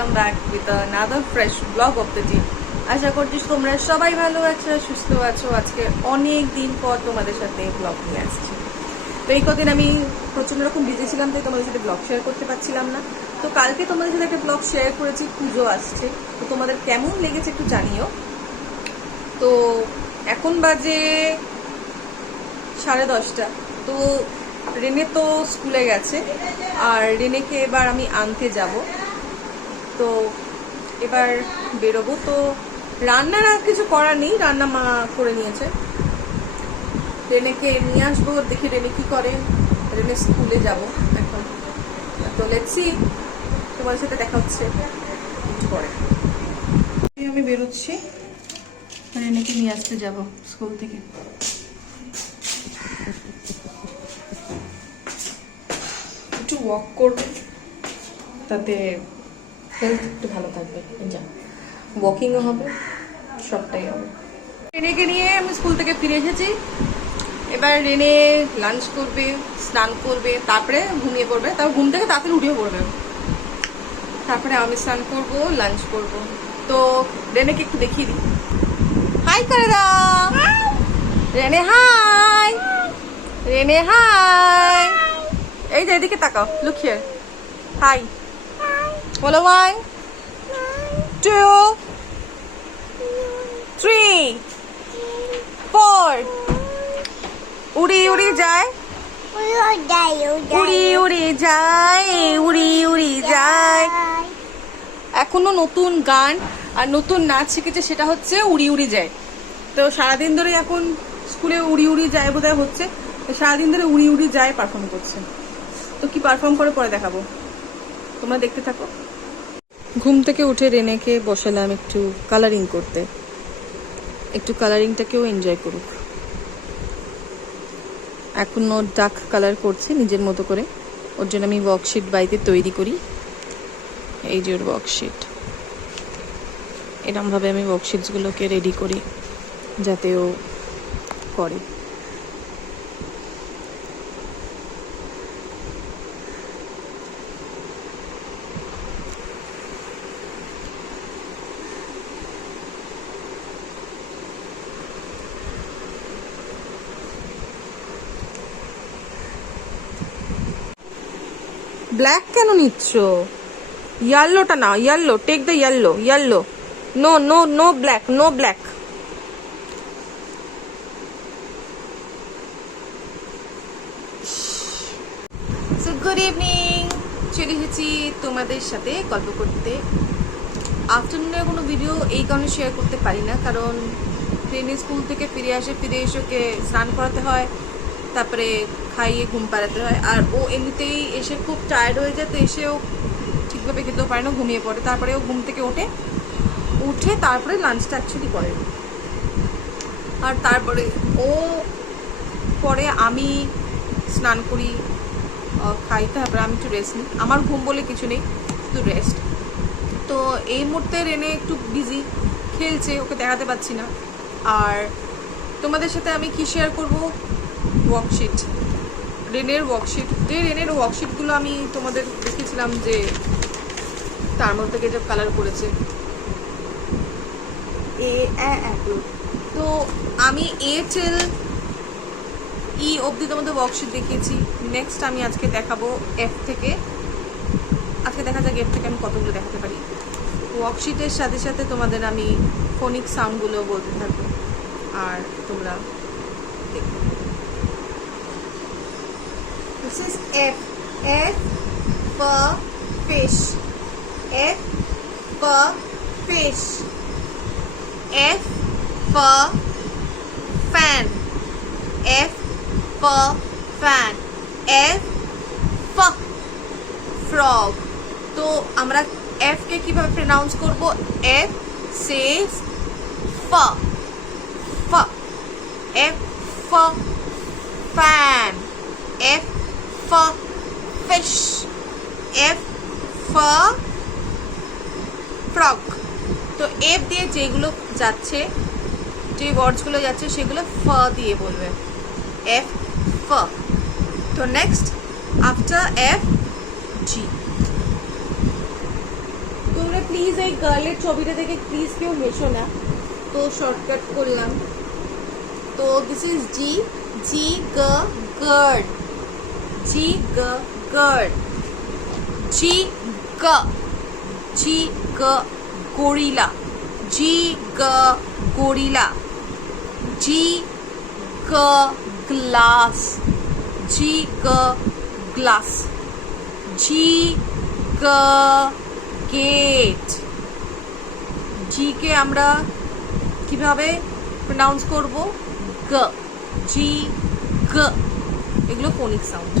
Welcome back with another fresh blog of the day. আশা করছি তোমরা সবাই ভালো আছো, সুস্থ আছো। আজকে অনেক দিন পর তোমাদের সাথে ব্লগ নিয়ে আসছি। তো এই কদিন আমি প্রচণ্ড রকম বিজি ছিলাম, তাই তোমাদের সাথে ব্লগ শেয়ার করতে পারছিলাম না। তো কালকে তোমাদের সাথে একটা ব্লগ শেয়ার করেছি, পুজো আসছে। তো তোমাদের কেমন লেগেছে একটু জানিও। তো এখন বাজে 10:30। তো রেনে তো স্কুলে গেছে, আর রেনেকে এবার আমি আনতে যাব। তো এবার বেরোবো। তো রান্নার আর কিছু করার নেই, রান্না মা করে নিয়েছে। রেনেকে নিয়ে আসবো, দেখি রেনে কি করে। রেনে স্কুলে যাব এখন। তো লেটস সি, তোমার সাথে দেখা হচ্ছে পরে। আমি বেরোচ্ছি, রেনেকে নিয়ে আসতে যাব স্কুল থেকে। একটু ওয়াক করবে, তাতে হেলথ একটু ভালো থাকবে। যা ওয়াকিংও হবে, সবটাই হবে। রেনেকে নিয়ে আমি স্কুল থেকে ফিরে এসেছি। এবার রেনে লাঞ্চ করবে, স্নান করবে, তারপরে ঘুমিয়ে পড়বে। তারপর ঘুম থেকে তাড়াতাড়ি উঠেও পড়বে। তারপরে আমি স্নান করব, লাঞ্চ করব। তো রেনেকে একটু দেখিয়ে দিই। হাই করে দাও রেনে, হাই রেনে, হাই। এই যে এদিকে তাকাও, লুক হিয়ার, হাই বলো। 1 2 3 4 উড়ি উড়ি যায়, উড়ি উড়ি যায়, উড়ি উড়ি যায়। এখনো নতুন গান আর নতুন নাচ শিখেছে, সেটা হচ্ছে উড়ি উড়ি যায়। তো সারাদিন ধরে এখন স্কুলে উড়ি উড়ি যায় বোধহয় হচ্ছে, সারাদিন ধরে উড়ি উড়ি যায় পারফর্ম করছে। তো কি পারফর্ম করে পরে দেখাবো, তোমরা দেখতে থাকো। ঘুম থেকে উঠে রেনেকে বসালাম একটু কালারিং করতে, একটু কালারিংটাকেও এনজয় করুক। এখনো ডার্ক কালার করছে নিজের মতো করে। ওর জন্য আমি ওয়ার্কশিট বাড়িতে তৈরি করি। এই যে ওর ওয়ার্কশিট, এরমভাবে আমি ওয়ার্কশিটসগুলোকে রেডি করি যাতে ও করে। ব্ল্যাক কেন নিচ্ছ? ইয়েলোটা না, yellow, take the yellow, yellow. No no no black, no black. So good evening, চলে এসেছি তোমাদের সাথে গল্প করতে। আফটারনুনের কোনো ভিডিও এই কারণে শেয়ার করতে পারি না, কারণ ট্রেনে স্কুল থেকে ফিরে আসে, ফিরে এসে ওকে স্নান করাতে হয়, তারপরে খাইয়ে ঘুম পাড়াতে হয়। আর ও এমনিতেই এসে খুব টায়ার্ড হয়ে যায়, তো এসেও ঠিকভাবে খেতেও পারে না, ঘুমিয়ে পড়ে। তারপরে ও ঘুম থেকে উঠে তারপরে লাঞ্চটা অ্যাকচুয়ালি করে। আর তারপরে ও পরে আমি স্নান করি, খাই, তারপরে আমি একটু রেস্ট নিই। আমার ঘুম বলে কিছু নেই, শুধু রেস্ট। তো এই মুহূর্তে রেনে একটু বিজি, খেলছে, ওকে দেখাতে পাচ্ছি না। আর তোমাদের সাথে আমি কি শেয়ার করব, ওয়ার্কশিট, রেনের ওয়ার্কশিট। যে রেনের ওয়ার্কশিটগুলো আমি তোমাদের দেখেছিলাম যে তার মধ্যে থেকে যে কালার করেছে তো আমি এ টিল ই অবধি তোমাদের ওয়ার্কশিট দেখিয়েছি। নেক্সট আমি আজকে দেখাবো এফ থেকে। আজকে দেখা যাক এফ থেকে আমি কতগুলো দেখাতে পারি। ওয়ার্কশিটের সাথে সাথে তোমাদের আমি ফোনিক সাউন্ডগুলো বলতে থাকবো, আর তোমরা দেখো। This is F. F for fish. F for fish. F for fan. F for fan. F for frog. তো আমরা F কে কিভাবে প্রনাউন্স করব? F says for. For. F for fan. F for fish. F for frog. তো F দিয়ে যেগুলো যাচ্ছে, যে ওয়ার্ডসগুলো যাচ্ছে, সেগুলো ফ দিয়ে বলবে। F for. তো নেক্সট আফটার F G। তোমরা তবে প্লিজ এই গার্লের ছবিটা দেখে প্লিজ কেউ হেসো না, তো শর্টকাট করলাম। তো দিস ইজ জি, জি গ গার্ড, জি গ গার্ড, জি গ, জি গ গরিলা, জি গ গরিলা, জি গ গ্লাস, জি গ গ্লাস, জি গ গেট। জি কে আমরা কিভাবে প্রনাউন্স করব? গ, জি গ, এগুলো ফোনিক সাউন্ড।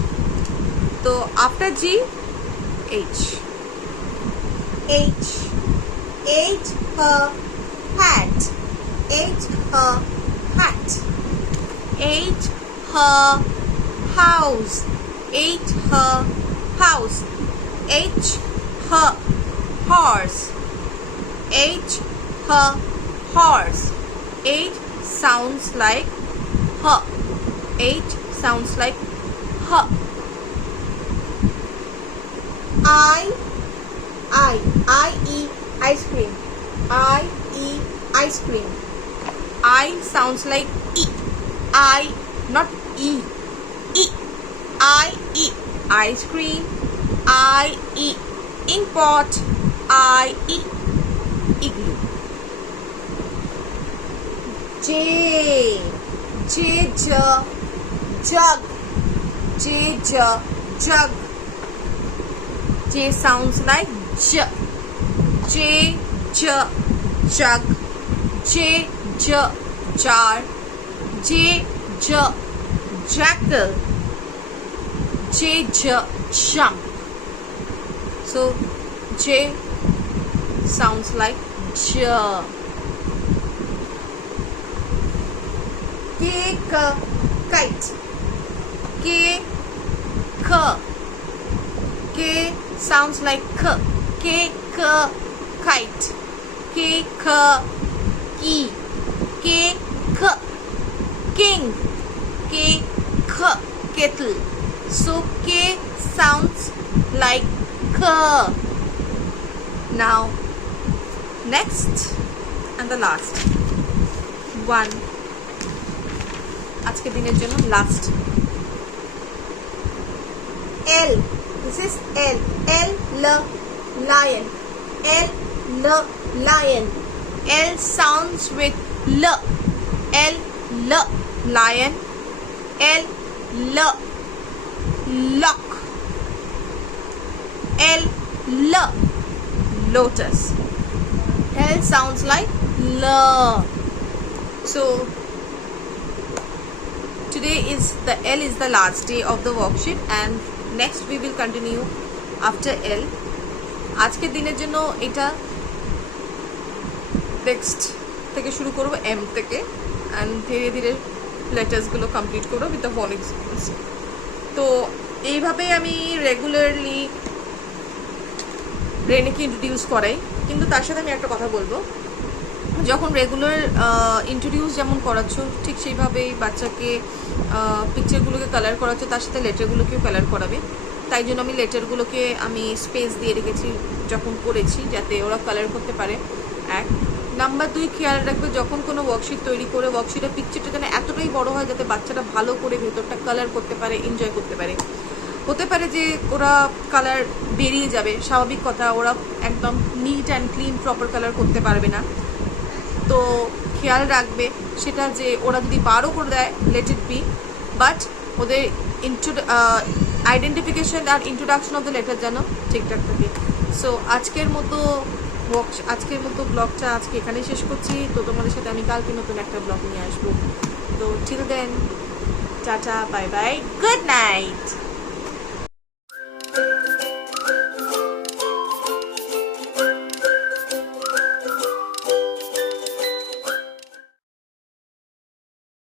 তো after G H, H, H hat, H hat, H house, H house, H horse, H horse, H sounds like h, H sounds like h. I E ice cream, I E ice cream, I sounds like E, I not E, E, I E ice cream, I E ink pot, I E igloo. J, J jug, J jug, J sounds like J, J jug, J jar, J jackal, J jump. So J sounds like J. K kite, K K sounds like K, K kite, K key, K king, K kettle. So K sounds like K. Now next and the last one, আজকে দিনের জন্য last, L. This is L, L lion, L lion, L sounds with L, L lion, L lock, L lotus, L sounds like L. So today is the L is the last day of the worksheet and next we will continue after L. আজকের দিনের জন্য এটা text থেকে শুরু করব, M থেকে, and ধীরে ধীরে লেটার্সগুলো কমপ্লিট করবো উইথ দ্য ফোনিক্স। তো এইভাবে আমি রেগুলারলি ব্রেনকে ইন্ট্রোডিউস করাই, কিন্তু তার সাথে আমি একটা কথা বলবো, যখন রেগুলার ইন্ট্রোডিউস যেমন করাচ্ছ ঠিক সেইভাবেই বাচ্চাকে পিকচারগুলোকে কালার করাচ্ছ, তার সাথে লেটারগুলোকেও কালার করাবে। তাই জন্য আমি লেটারগুলোকে আমি স্পেস দিয়ে রেখেছি যখন করেছি, যাতে ওরা কালার করতে পারে। এক নাম্বার 2, খেয়াল রাখবে যখন কোনো ওয়ার্কশিট তৈরি করে ওয়ার্কশিটের পিকচারটা যেন এতটাই বড় হয় যাতে বাচ্চাটা ভালো করে ভেতরটা কালার করতে পারে, এনজয় করতে পারে। হতে পারে যে ওরা কালার বেরিয়ে যাবে, স্বাভাবিক কথা, ওরা একদম neat and clean proper colour করতে পারবে না। তো খেয়াল রাখবে সেটা যে ওরা যদি 12 করে দেয় লেট ইট বি, বাট ওদের আইডেন্টিফিকেশন আর ইন্ট্রোডাকশন অফ দ্য লেটার যেন ঠিকঠাক থাকে। সো আজকের মতো ব্লগটা আজকে এখানেই শেষ করছি। তো তোমাদের সাথে আমি কালকে নতুন একটা ব্লগ নিয়ে আসবো। তো till then, tata, bye bye, good night.